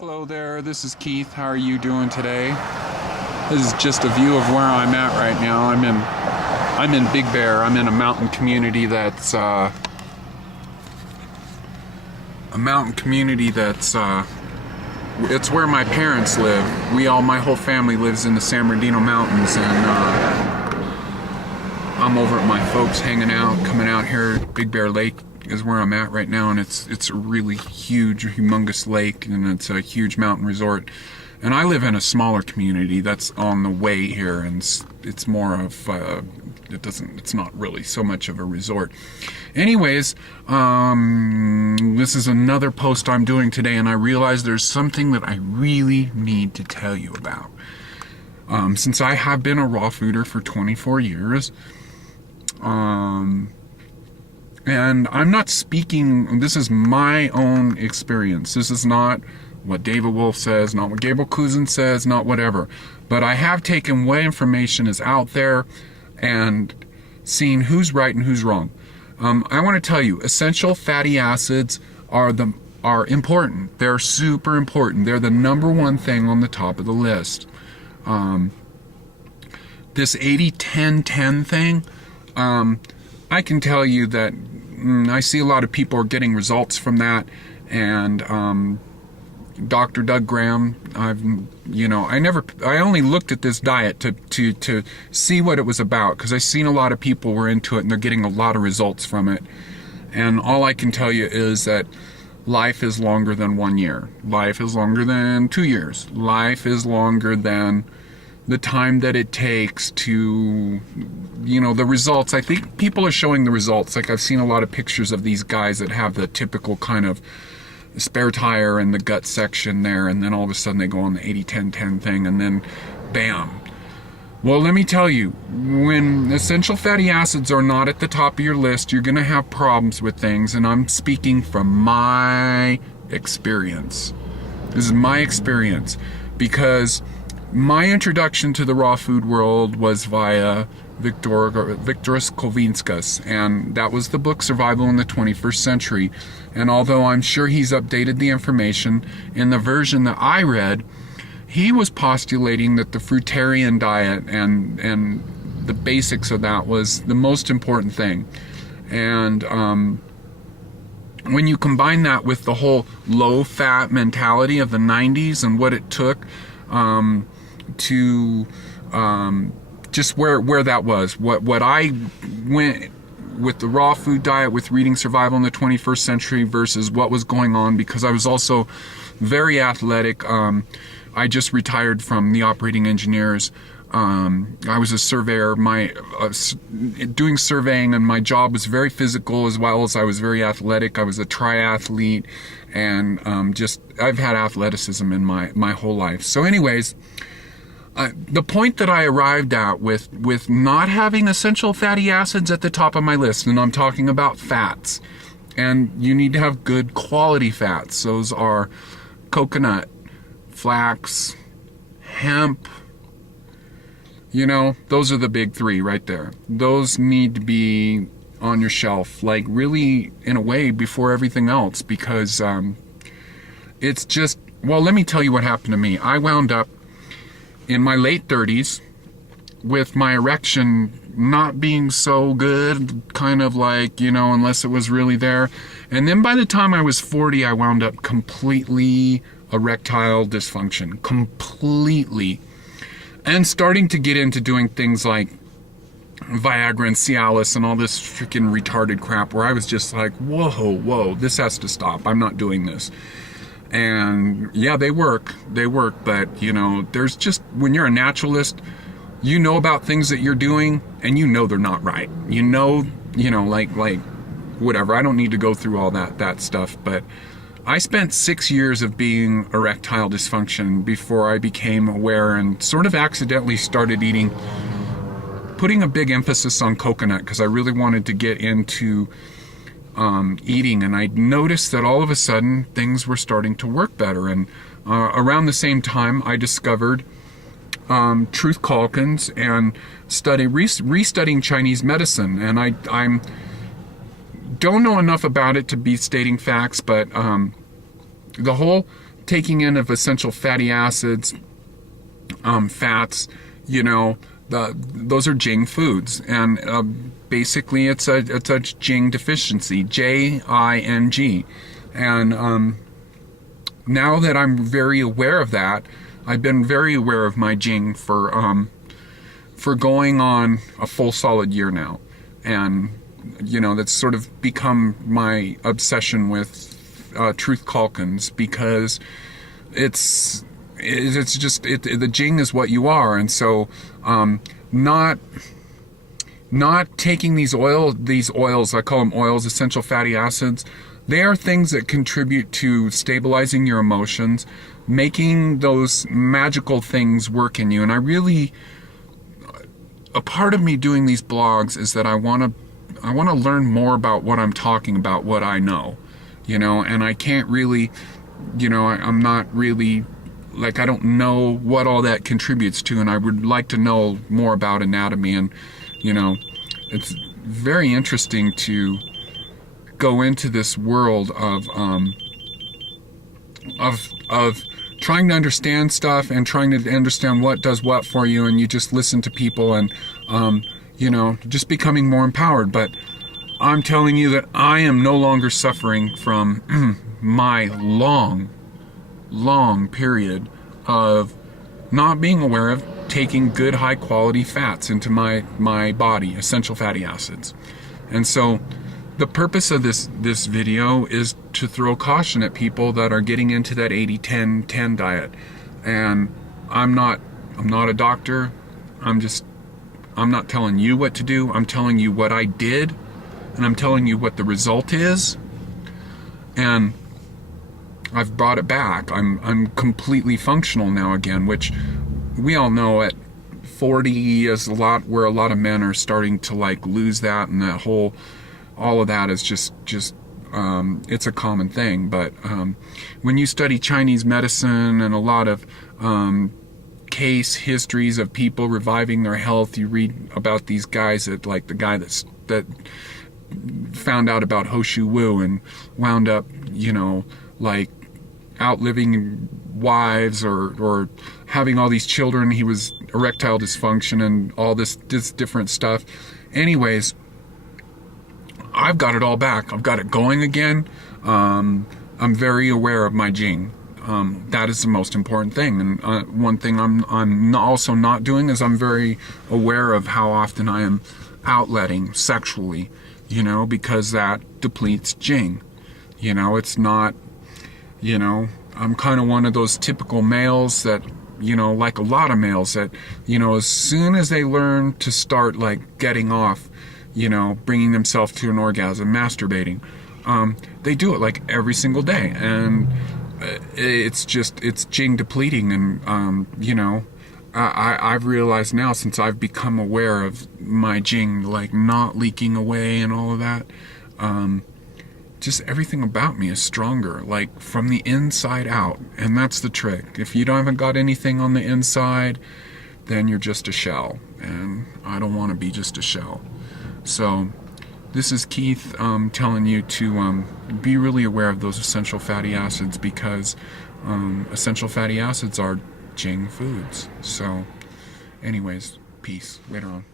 Hello there, this is Keith. How are you doing today? This is just a view of where I'm at right now. I'm in Big Bear. I'm in a mountain community that's it's where my parents live. My whole family lives in the San Bernardino Mountains, and I'm over at my folks hanging out, coming out here. Big Bear Lake is where I'm at right now, and it's a really huge, humongous lake, and it's a huge mountain resort. And I live in a smaller community that's on the way here, and it's more of it's not really so much of a resort. Anyways, this is another post I'm doing today, and I realized there's something that I really need to tell you about. Since I have been a raw fooder for 24 years, and I'm not speaking, this is my own experience. This is not what David Wolf says, not what Gabriel Kuzin says, not whatever. But I have taken what information is out there and seen who's right and who's wrong. I want to tell you, essential fatty acids are important. They're super important. They're the number one thing on the top of the list. This 80-10-10 thing, I can tell you that I see a lot of people are getting results from that, and Dr. Doug Graham, I only looked at this diet to see what it was about, because I've seen a lot of people were into it and they're getting a lot of results from it. And all I can tell you is that life is longer than 1 year. Life is longer than 2 years. Life is longer than the time that it takes to, the results. I think people are showing the results. Like, I've seen a lot of pictures of these guys that have the typical kind of spare tire in the gut section there, and then all of a sudden they go on the 80-10-10 thing, and then bam. Well, let me tell you, when essential fatty acids are not at the top of your list, you're going to have problems with things, and I'm speaking from my experience. This is my experience, because my introduction to the raw food world was via Viktoras Kovinskas, and that was the book Survival in the 21st Century. And although I'm sure he's updated the information, in the version that I read, he was postulating that the fruitarian diet and the basics of that was the most important thing. And when you combine that with the whole low-fat mentality of the 90s and what it took to just where that was, what I went with the raw food diet, with reading Survival in the 21st Century versus what was going on, because I was also very athletic. I just retired from the operating engineers. I was a surveyor, doing surveying, and my job was very physical as well as I was very athletic. I was a triathlete, and I've had athleticism in my whole life. So anyways, the point that I arrived at with not having essential fatty acids at the top of my list, and I'm talking about fats, and you need to have good quality fats. Those are coconut, flax, hemp. Those are the big three right there. Those need to be on your shelf, like really in a way before everything else, because it's just, well, let me tell you what happened to me. I wound up in my late 30s with my erection not being so good, kind of like, unless it was really there. And then by the time I was 40, I wound up completely erectile dysfunction, completely. And starting to get into doing things like Viagra and Cialis and all this freaking retarded crap, where I was just like, whoa, this has to stop. I'm not doing this. And yeah, they work, but there's just, when you're a naturalist, about things that you're doing, and they're not right. Like whatever. I don't need to go through all that stuff, but I spent 6 years of being erectile dysfunction before I became aware and sort of accidentally started putting a big emphasis on coconut, because I really wanted to get into eating, and I noticed that all of a sudden things were starting to work better. And around the same time, I discovered Truth Calkins and restudying Chinese medicine, and I'm don't know enough about it to be stating facts, but the whole taking in of essential fatty acids, fats, those are JING foods, and basically it's a JING deficiency, JING, and now that I'm very aware of that, I've been very aware of my JING for going on a full solid year now, and that's sort of become my obsession with Truth Calkins, because it's just the JING is what you are, and so not taking these oils, I call them oils, essential fatty acids. They are things that contribute to stabilizing your emotions, making those magical things work in you. And a part of me doing these blogs is that I want to learn more about what I'm talking about, what I know, and I can't really, I'm not really, like, I don't know what all that contributes to, and I would like to know more about anatomy, and, it's very interesting to go into this world of trying to understand stuff and trying to understand what does what for you, and you just listen to people and just becoming more empowered. But I'm telling you that I am no longer suffering from my long period of not being aware of taking good high quality fats into my body, essential fatty acids. And so the purpose of this video is to throw caution at people that are getting into that 80-10-10 diet. And I'm not a doctor. I'm not telling you what to do. I'm telling you what I did, and I'm telling you what the result is. And I've brought it back. I'm completely functional now again, which we all know at 40 is where a lot of men are starting to lose that, and that all of that is just it's a common thing. But when you study Chinese medicine and a lot of case histories of people reviving their health, you read about these guys that, like the guy that found out about Hoshu Wu and wound up, outliving wives or having all these children. He was erectile dysfunction and all this different stuff. Anyways, I've got it all back. I've got it going again. I'm very aware of my JING. That is the most important thing. And one thing I'm also not doing is I'm very aware of how often I am outletting sexually, because that depletes JING. It's not, I'm kind of one of those typical males that, like a lot of males that, as soon as they learn to start getting off, bringing themselves to an orgasm, masturbating, they do it every single day. And it's JING depleting. And, I've realized now, since I've become aware of my JING, not leaking away and all of that, just everything about me is stronger, from the inside out. And that's the trick. If you haven't got anything on the inside, then you're just a shell. And I don't want to be just a shell. So this is Keith telling you to be really aware of those essential fatty acids, because essential fatty acids are JING foods. So anyways, peace. Later on.